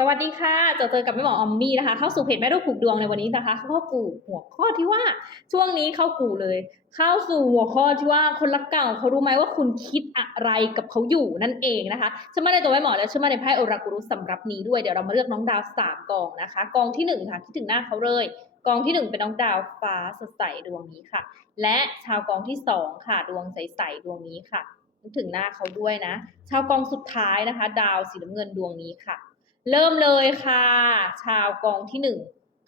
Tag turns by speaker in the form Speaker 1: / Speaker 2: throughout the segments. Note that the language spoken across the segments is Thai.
Speaker 1: สวัสดีค่ะเจอเจอกับแม่หมอออมมี่นะคะ เข้าสู่เพจแม่รูปผูกดวงในวันนี้นะคะเข้ากูหัวข้อที่ว่าช่วงนี้เข้ากูเลย เข้าสู่หัวข้อที่ว่าคนรักเก่าเขารู้ไหมว่าคุณคิดอะไรกับเขาอยู่นั่นเองนะคะเชื่อมั่นในตัวแม่หมอและเชื่อมั่นในไพ่โอรากุรุสำหรับนี้ด้วยเดี๋ยวเรามาเลือกน้องดาวสามกองนะคะ กองที่หนึ่งค่ะคิดถึงหน้าเขาเลยกองที่หนึ่งเป็นน้องดาวฟ้าสดใสดวงนี้ค่ะ และชาวกองที่สองค่ะ ดวงใสๆดวงนี้ค่ะนึกถึงหน้าเขาด้วยนะ ชาวกองสุดท้ายนะคะ ดาวสีน้ำเงินดวงนี้ค่ะ เริ่มเลยค่ะ ชาวกองที่หนึ่ง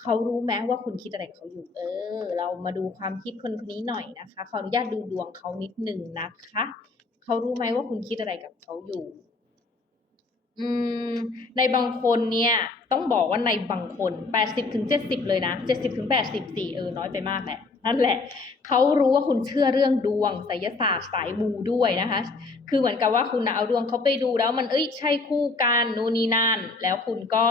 Speaker 1: เขารู้ไหมว่าคุณคิดอะไรเขาอยู่ เออ เรามาดูความคิดคนคนนี้หน่อยนะคะขออนุญาตดูดวงเขานิดหนึ่งนะคะเขารู้ไหมว่าคุณคิดอะไรกับเขาอยู่ อืม ในบางคนเนี่ย ต้องบอกว่าในบางคนแปดสิบถึงเจ็ดสิบเลยนะเจ็ดสิบถึงแปดสิบสี่เออน้อยไปมากแหละ นั่นแหละเขารู้ว่าคุณเชื่อเรื่องดวงไสยศาสตร์สายมูด้วยนะคะ คือเหมือนกับว่าคุณนะเอาดวงเขาไปดูแล้วมันเอ้ยใช่คู่กันนู่นนี่นั่น แล้วคุณก็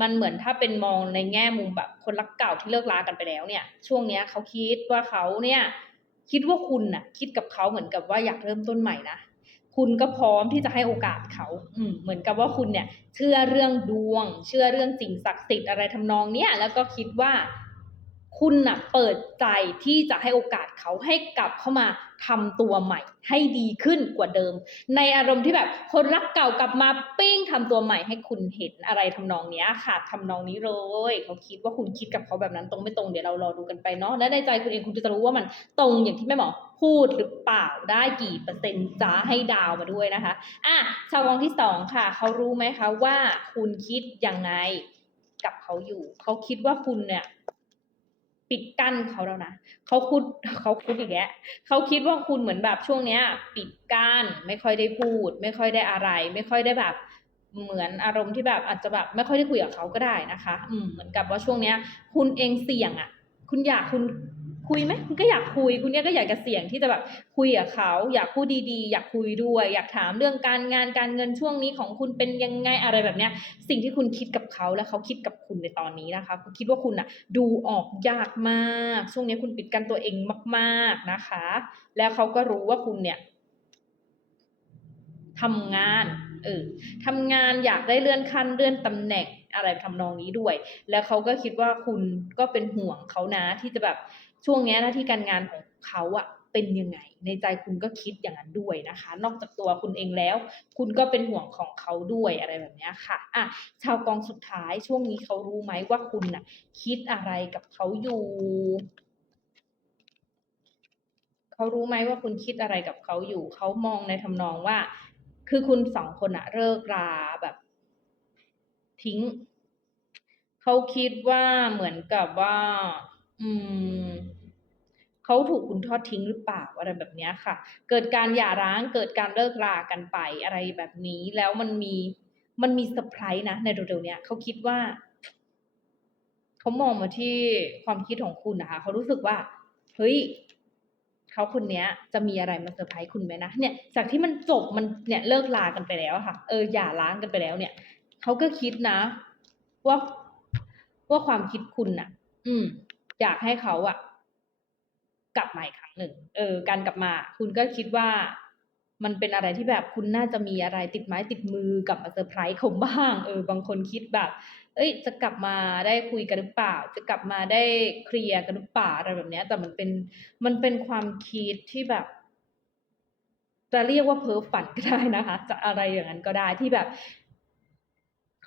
Speaker 1: มันเหมือนถ้าเป็นมองในแง่มุมแบบคนรักเก่าที่เลิกรากันไปแล้วเนี่ย ช่วงเนี้ยเขาคิดว่าเขาเนี่ยคิดว่าคุณน่ะ คิดกับเขาเหมือนกับว่าอยากเริ่มต้นใหม่นะคุณก็พร้อมที่จะให้โอกาสเขาอืเหมือนกับว่าคุณเนี่ย เชื่อเรื่องดวง เชื่อเรื่องสิ่งศักดิ์สิทธิ์อะไรทำนองเนี้ยแล้วก็คิดว่า คุณน่ะเปิดใจที่จะให้โอกาสเขาให้กลับเข้ามาทำตัวใหม่ ให้ดีขึ้นกว่าเดิม ในอารมณ์ที่แบบคนรักเก่ากลับมาปิ้งทำตัวใหม่ให้คุณเห็นอะไรทำนองเนี้ยค่ะทำนองนี้เลยเขาคิดว่าคุณคิดกับเขาแบบนั้นตรงไม่ตรงเดี๋ยวเรารอดูกันไปเนาะและในใจคุณเองคุณจะรู้ว่ามันตรงอย่างที่แม่หมอพูดหรือเปล่าได้กี่เปอร์เซ็นต์จ้าให้ดาวมาด้วยนะคะอะชาวกองที่สองค่ะเขารู้ไหมคะว่าคุณคิดยังไงกับเขาอยู่ เขาคิดว่าคุณเนี่ย ปิดกั้นเขาแล้วนะเขาคุดเขาคุดอีกแล้วเขาคิดว่าคุณเหมือนแบบช่วงเนี้ย ปิดกั้นไม่ค่อยได้พูด ไม่ค่อยได้อะไร ไม่ค่อยได้แบบเหมือนอารมณ์ที่แบบอาจจะแบบไม่ค่อยได้คุยกับเขาก็ได้นะคะ อืมเหมือนกับว่าช่วงเนี้ย คุณเองเสี่ยงอะ คุณอยากคุณ คุยไหมคุณก็อยากคุย คุณเนี้ยก็อยากจะเสี่ยงที่จะแบบคุยกับเขาอยากพูดดีๆ อยากคุยด้วย อยากถามเรื่องการงานการเงินช่วงนี้ของคุณเป็นยังไงอะไรแบบเนี้ย สิ่งที่คุณคิดกับเขาและเขาคิดกับคุณในตอนนี้นะคะ คุณคิดว่าคุณอะดูออกยากมาก ช่วงนี้คุณปิดกันตัวเองมาก ๆนะคะ แล้วเขาก็รู้ว่าคุณเนี่ยทำงานเออทำงานอยากได้เลื่อนขั้นเลื่อนตำแหน่งอะไรทำนองนี้ด้วย แล้วเขาก็คิดว่าคุณก็เป็นห่วงเขานะที่จะแบบ ช่วงนี้หน้าที่การงานของเขาอะเป็นยังไง ในใจคุณก็คิดอย่างนั้นด้วยนะคะ นอกจากตัวคุณเองแล้ว คุณก็เป็นห่วงของเขาด้วยอะไรแบบนี้ค่ะอะชาวกองสุดท้ายช่วงนี้เขารู้ไหมว่าคุณน่ะคิดอะไรกับเขาอยู่เขารู้ไหมว่าคุณคิดอะไรกับเขาอยู่ เขามองในทำนองว่า คือคุณสองคนอะเลิกราแบบ ทิ้ง เขาคิดว่าเหมือนกับว่า อืมเขาถูกคุณทอดทิ้งหรือเปล่าอะไรแบบนี้ค่ะ เกิดการหย่าร้างเกิดการเลิกรากันไปอะไรแบบนี้แล้วมันมีมันมีเซอร์ไพรส์นะในเร็วๆเนี้ยเขาคิดว่าเขามองมาที่ความคิดของคุณนะคะเขารู้สึกว่าเฮ้ยเขาคนเนี้ย จะมีอะไรมาเซอร์ไพรส์คุณไหมนะเนี่ย จากที่มันจบมันเนี่ยเลิกลากันไปแล้วค่ะ เออหย่าร้างกันไปแล้วเนี่ยเขาก็คิดนะ ว่าว่าความคิดคุณน่ะ อืม อยากให้เขาอะกลับมาอีกครั้งหนึ่ง เออ การกลับมา คุณก็คิดว่ามันเป็นอะไรที่แบบคุณน่าจะมีอะไรติดไม้ติดมือกลับมาเซอร์ไพรส์เขาบ้าง เออ บางคนคิดแบบ เอ้ย จะกลับมาได้คุยกันหรือเปล่า จะกลับมาได้เคลียร์กันหรือเปล่าอะไรแบบเนี้ยแต่มันเป็น มันเป็นความคิดที่แบบจะเรียกว่าเพ้อฝันก็ได้นะคะ จะอะไรอย่างนั้นก็ได้ที่แบบ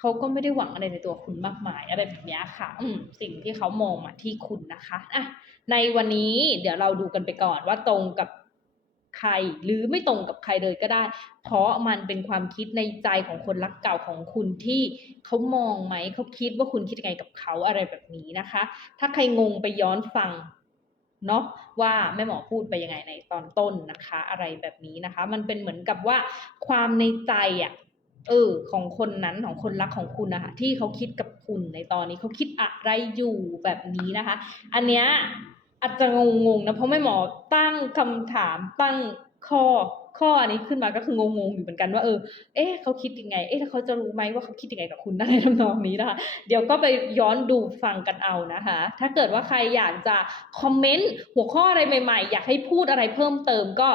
Speaker 1: เขาก็ไม่ได้หวังอะไรในตัวคุณมากมายอะไรแบบนี้ค่ะ อืมสิ่งที่เขามองมาที่คุณนะคะอะในวันนี้เดี๋ยวเราดูกันไปก่อนว่าตรงกับใครหรือไม่ตรงกับใครเลยก็ได้ เพราะมันเป็นความคิดในใจของคนรักเก่าของคุณที่เขามองไหมเขาคิดว่าคุณคิดยังไงกับเขาอะไรแบบนี้นะคะ ถ้าใครงงไปย้อนฟังเนาะว่าแม่หมอพูดไปยังไงในตอนต้นนะคะ อะไรแบบนี้นะคะ มันเป็นเหมือนกับว่าความในใจอะ เออของคนนั้นของคนรักของคุณนะคะที่เขาคิดกับคุณในตอนนี้เขาคิดอะไรอยู่แบบนี้นะคะ อันเนี้ยอาจจะงงๆนะเพราะแม่หมอตั้งคำถามตั้งข้อข้ออันนี้ขึ้นมาก็คืองงๆอยู่เหมือนกันว่าเออ เอ๊ะเขาคิดยังไง เอ๊ะแล้วเขาจะรู้ไหมว่าเขาคิดยังไงกับคุณอะไรทำนองนี้นะคะเดี๋ยวก็ไปย้อนดูฟังกันเอานะคะ ถ้าเกิดว่าใครอยากจะคอมเมนต์หัวข้ออะไรใหม่ๆ อยากให้พูดอะไรเพิ่มเติมก็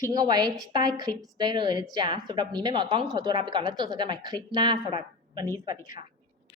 Speaker 1: ทิ้งเอาไว้ใต้คลิปได้เลยนะจ๊ะสำหรับนี้แม่หมอต้องขอตัวลาไปก่อนแล้วเจอกันใหม่คลิปหน้าสำหรับวันนี้สวัสดีค่ะ